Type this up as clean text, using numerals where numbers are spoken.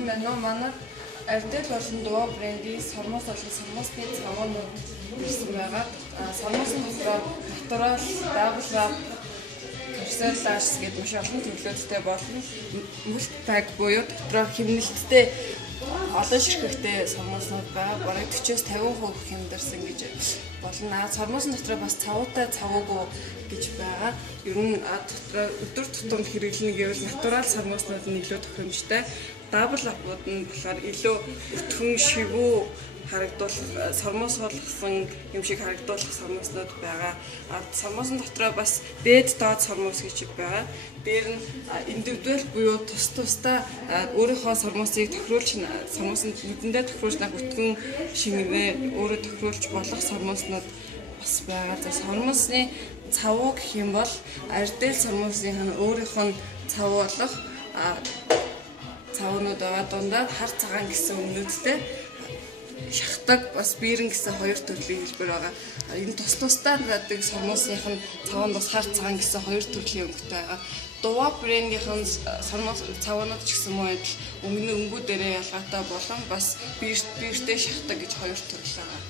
сайн байна уу? Манай Ардэл болон Доо брендийн сормоос болон сормоосны цавуунууд ирсэн байгаа. Сормоосын дотроо натурал, дабл рап, капсулаш гэдэг маш олон төрлөөдтэй болно. Мультипак буюу дотроо хэмнэлттэй олон ширхэгтэй сормооснууд байгаа. Бараг 40-50% хэмдэрсэн гэж болно. Сормоосын дотроо бас цавуутай цавуугүй гэж байгаа. Ер нь дотроо өдөр тутамд хэрэглэнэ гэвэл натурал сормооснууд нь илүү тохиромжтой. Дабл апууд нь болохоор илүү өтгөн шивүү харагдуулах, сормоос болгосон юм шиг харагдуулах сормооснууд байгаа. Сормоосын дотроо бас дээд доод сормоос гэж байгаа. Дээр нь индивидуал буюу тусдаа өөрийнхөө сормоосыг тохируулж, сормоосыг нүдэндээ тохируулж өтгөн шингэнэ өөрөө тохируулж болох сормооснууд бас байгаа. За сормоосны цавуу гэх юм бол Ардэл сормоосын өөрийнх нь цавуу болох цавуунууд байгаа. Дундаа хар цагаан гэсэн өмнөдтэй шахдаг бас биерэн гэсэн хоёр төрлийн хэлбэр байгаа. Энэ тусдаа байдаг сормоосных нь цавуун бас хар цагаан гэсэн хоёр төрлийн өнгөтэй байгаа. Дува брендийн сормоос цавуунууд ч гэсэн мөн адил өнгөө дээрээ ялгаатай болон бас биертэй шахдаг гэж хоёр төрөл байгаа.